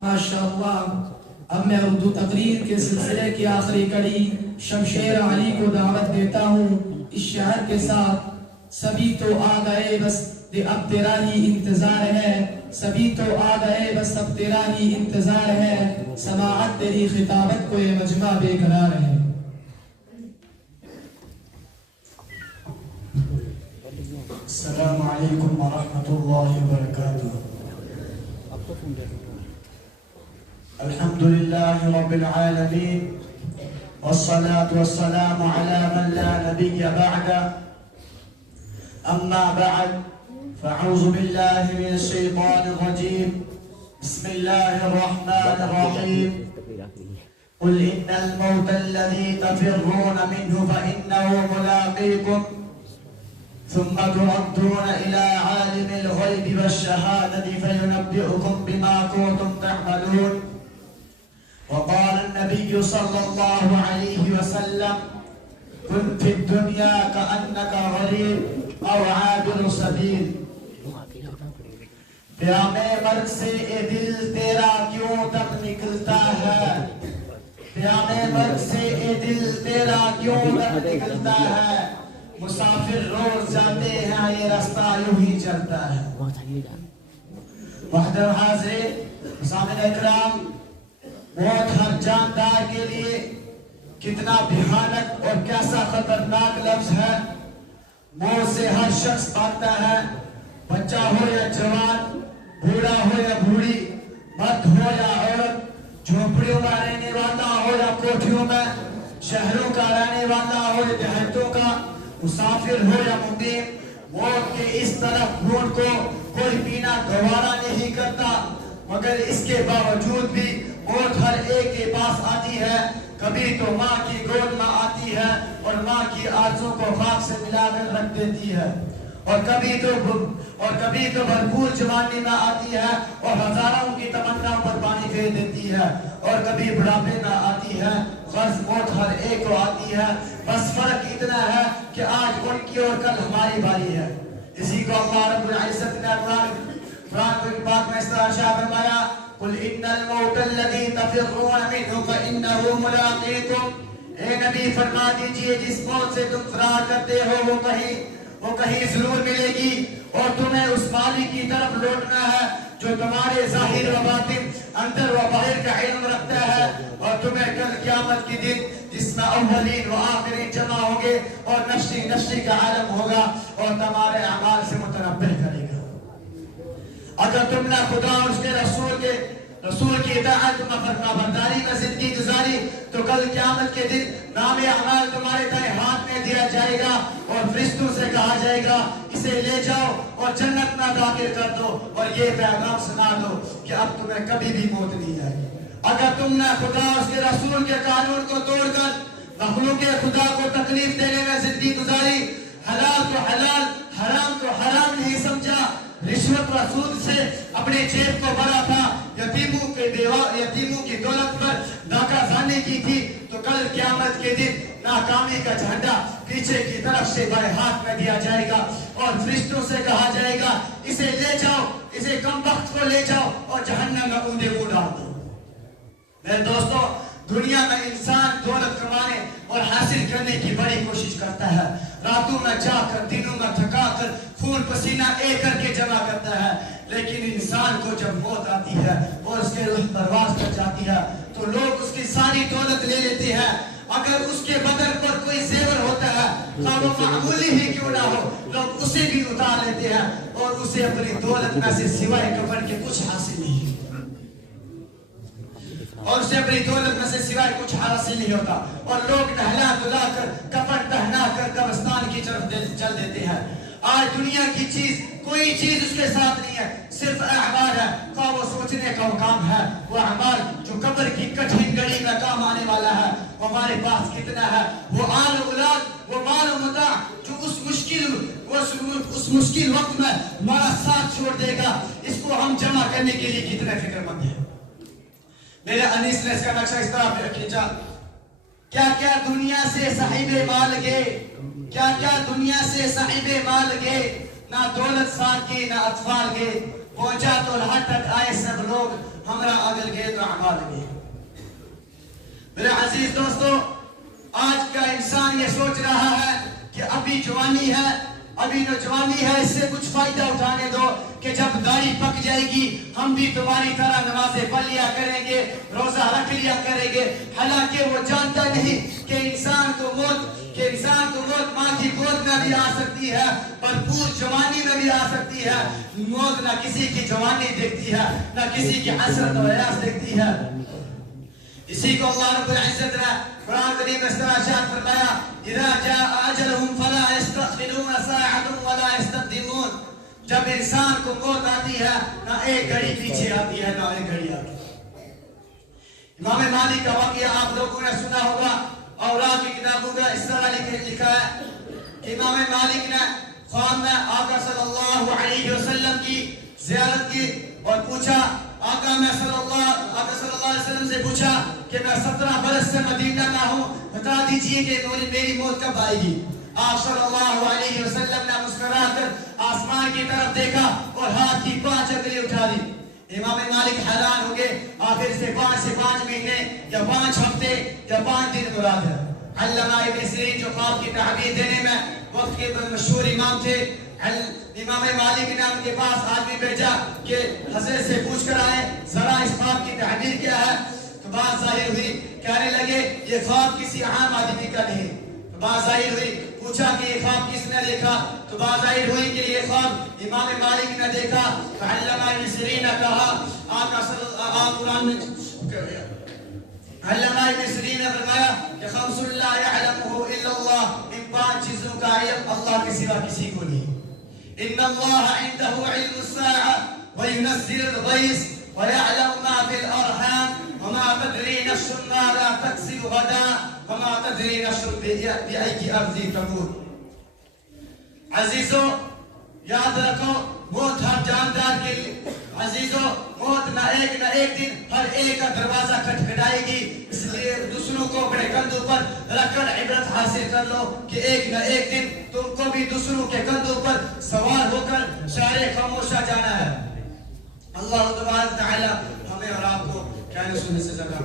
ماشاءاللہ اب میں اردو تقریر کے سلسلے کی آخری کڑی شمشیر علی کو دعوت دیتا ہوں اس شعر کے ساتھ. سبھی تو آ گئے بس اب تیرا ہی انتظار ہے، سبھی تو آ گئے بس اب تیرا ہی انتظار ہے، سماعت تیری خطابت کو یہ مجمع بے قرار ہے. السلام علیکم ورحمۃ اللہ وبرکاتہ. الحمد للہ رب العالمین والصلاة والسلام على من لا نبی بعد. اما بعد فاعوذ باللہ من الشیطان الرجیم. بسم اللہ الرحمن الرحیم. قل ان الموت الذي تفرون منه فإنه ملاقيكم ثم تردون إلى عالم الغيب والشهادة فينبئكم بما كنتم تعملون. وقال النبي صلى الله عليه وسلم كن في الدنيا كأنك غريب أو عابر سبيل. پیام مرگ سے اے دل تیرا کیوں تب نکلتا ہے، پیام مرگ سے اے دل تیرا کیوں تب نکلتا ہے، مسافر روز جاتے ہیں یہ رستہ یوں ہی چلتا ہے. محترم حاضرین سامعین اکرام، موت ہر جاندار کے لیے کتنا بھیانک اور کیسا خطرناک لفظ ہے. موت سے ہر شخص بھاگتا ہے، بچہ ہو یا جوان، بوڑھا ہو یا بوڑھی، مرد ہو یا عورت، جھونپڑیوں میں رہنے والا ہو یا کوٹھیوں میں، شہروں کا رہنے والا ہو یا دیہاتوں کا، مسافر ہو یا مقیم، موت کے اس طرف گھونٹ کو کوئی پینا گوارا نہیں کرتا. مگر اس کے باوجود بھی موت ہر ایک کے پاس آتی ہے. کبھی تو ماں کی گود میں آتی ہے اور ماں کی آرزوں کو خاک سے ملا کر رکھ دیتی ہے، اور کبھی تو بھرپور جوانی میں آتی ہے اور ہزاروں کی تمناؤں پر پانی پھیر دیتی ہے، اور کبھی بڑھاپے میں آتی ہے. غرض موت ہر ایک کو آتی ہے، بس فرق اتنا ہے کہ آج ان کی اور کل ہماری باری ہے. اسی کو اللہ رب العزت نے قرآن پاک میں اس طرح ارشاد فرمایا قل ان الموت الذي تفرون منه فانه ملاقيكم. اے نبی فرما دیجئے جس موت سے تم فرار کرتے ہو وہ کہیں ضرور ملے گی، اور تمہیں اس مالک کی طرف لوٹنا ہے جو تمہارے ظاہر و باطن، اندر و باہر کا علم رکھتا ہے، اور تمہیں کل قیامت کی دن جس میں اولین و آخرین جمع ہوں گے اور نفسی کا عالم ہوگا اور تمہارے اعمال سے متنبہ کرے گا. اگر تم نے خدا اور اس کے رسول کی اطاعت میں فرما برداری میں زندگی گزاری تو کل قیامت کے دن نام اعمال تمہارے دائیں ہاتھ میں دیا جائے گا اور فرشتوں سے کہا جائے گا اسے لے جاؤ اور جنت میں داخل کر دو، اور یہ پیغام سنا دو کہ اب تمہیں کبھی بھی موت نہیں آئے گی. اگر تم نے خدا اور اس کے رسول کے قانون کو توڑ کر مخلوق خدا کو تکلیف دینے میں زندگی گزاری، حلال کو حلال حرام کو حرام نہیں سمجھا، رشوت و سود سے اپنے جیب کو بھرا تھا، یتیموں کی دولت پر ڈاکہ زانی کی تھی، تو کل قیامت کے دن ناکامی کا جھنڈا پیچھے کی طرف سے بائیں ہاتھ میں دیا جائے گا اور فرشتوں سے کہا جائے گا اسے لے جاؤ، اسے کم وقت کو لے جاؤ اور جہنم میں اونڈے کو ڈال دو. میرے دوستو، دنیا میں انسان دولت کمانے اور حاصل کرنے کی بڑی کوشش کرتا ہے، راتوں میں جا کر دنوں میں تھکا کر خون پسینہ ایک کر کے جمع کرتا ہے، لیکن انسان کو جب موت آتی ہے اور اس کے روح پرواز کر جاتی ہے تو لوگ اس کی ساری دولت لے لیتے ہیں. اگر اس کے بدن پر کوئی زیور ہوتا ہے خواہ وہ معمولی ہی کیوں نہ ہو، لوگ اسے بھی اتار لیتے ہیں اور اسے اپنی دولت میں سے سوائے کفن کے کچھ حاصل نہیں ہوتا اور لوگ نہلا دھلا کر کفن پہنا کر قبرستان کی طرف چل دیتے ہیں. آج دنیا کی کوئی چیز اس کے ساتھ نہیں ہے، صرف اعمال ہے. خواہ وہ سوچنے کا کام ہے، وہ اعمال جو قبر کی کٹھن گھڑی میں کام آنے والا ہے وہ ہمارے پاس کتنا ہے، وہ آل اولاد، وہ مال و متاع جو اس مشکل وقت میں ہمارا ساتھ چھوڑ دے گا، اس کو ہم جمع کرنے کے لیے کتنے فکر مند ہیں. میرے انیس نے اس کا نقشہ اس طرح کھینچا، کیا کیا دنیا سے صاحب مال گئے، کیا کیا دنیا سے صاحب مال کے نہ دولت سال کی نہ اطفال کے پہنچا تو لہر تک آئے سب لوگ ہمارا اگل گئے تو اعمال گئے. میرے عزیز دوستو آج کا انسان یہ سوچ رہا ہے کہ ابھی جوانی ہے ابھی نوجوانی ہے اس سے کچھ فائدہ اٹھانے دو کہ جب داڑھی پک جائے گی ہم بھی تمہاری طرح نمازیں پڑھ لیا کریں گے روزہ رکھ لیا کریں گے. حالانکہ وہ جانتا نہیں کہ انسان کو موت ماں کی گود میں بھی آ سکتی ہے بھرپور جوانی میں بھی آ سکتی ہے. موت نہ کسی کی جوانی دیکھتی ہے نہ کسی کی حسرت و حیاس دیکھتی ہے. اسی کو اللہ رب العزت نے قرآن کریم میں اس طرح ارشاد فرمایا اذا جاء اجلهم فلا يستأخرون ساعة ولا يستقدمون. جب انسان کو موت آتی ہے نہ ایک گھڑی پیچھے آتی ہے نہ ایک گھڑی آتی ہے. امام مالک کا واقعہ آپ لوگوں نے سنا ہوگا اور آپ کی کتابوں میں اس طرح لکھا ہے کہ امام مالک نے خواب میں آقا صلی اللہ علیہ وسلم کی زیارت کی اور پوچھا آقا صلی اللہ علیہ وسلم سے پوچھا کہ میں 17 برس سے مدینہ میں ہوں بتا دیجئے کہ میری موت کب آئے گی. آپ صلی اللہ علیہ وسلم نے مسکرا کر آسمان کی طرف دیکھا اور ہاتھ کی 5 انگلی اٹھا دی. امام مالک حیران ہو گئے آخر سے 5 مہینے یا 5 ہفتے یا 5 دن مراد ہے. علامہ ابن سیرین جو خواب کی تعبیر دینے میں وقت کے مشہور امام تھے امام مالک نے ان کے پاس آدمی بھیجا کہ حضرت سے پوچھ کر آئے ذرا اس خواب کی تعبیر کیا ہے. تو بات ظاہر ہوئی کہنے لگے یہ خواب کسی عام آدمی کا نہیں. تو بات ظاہر ہوئی پوچھا کہ یہ خواب کس نے دیکھا تو بات ظاہر ہوئی کہ یہ خواب امام مالک نے دیکھا. علامہ ابن سیرین نے کہا قرآن میں علامہ ابن سیرین نے فرمایا کہ خمس لا يعلمه الا الله. ان 5 چیزوں کا علم اللہ کے سوا کسی کو نہیں. ان اللہ عنده علم الساعة وينزل الغيث ويعلم ما في الارحام وما تدري نفس ماذا تكسب غدا وما تدري نفس بأي ارض تموت. عزیزو یاد رکھو موت ہر جاندار کے لیے عزیزو موت نہ ایک دن ہر ایک کا دروازہ کھٹکھٹائے گی. اس لیے دوسروں کو اپنے کندھوں پر رکھ کر عبرت حاصل کر لو کہ ایک نہ ایک دن تم کو بھی دوسروں کے کندھوں پر سوار ہو کر شہر خاموشہ جانا ہے. اللہ تبارک تعالی ہمیں اور آپ کو کہنے سننے سے زیادہ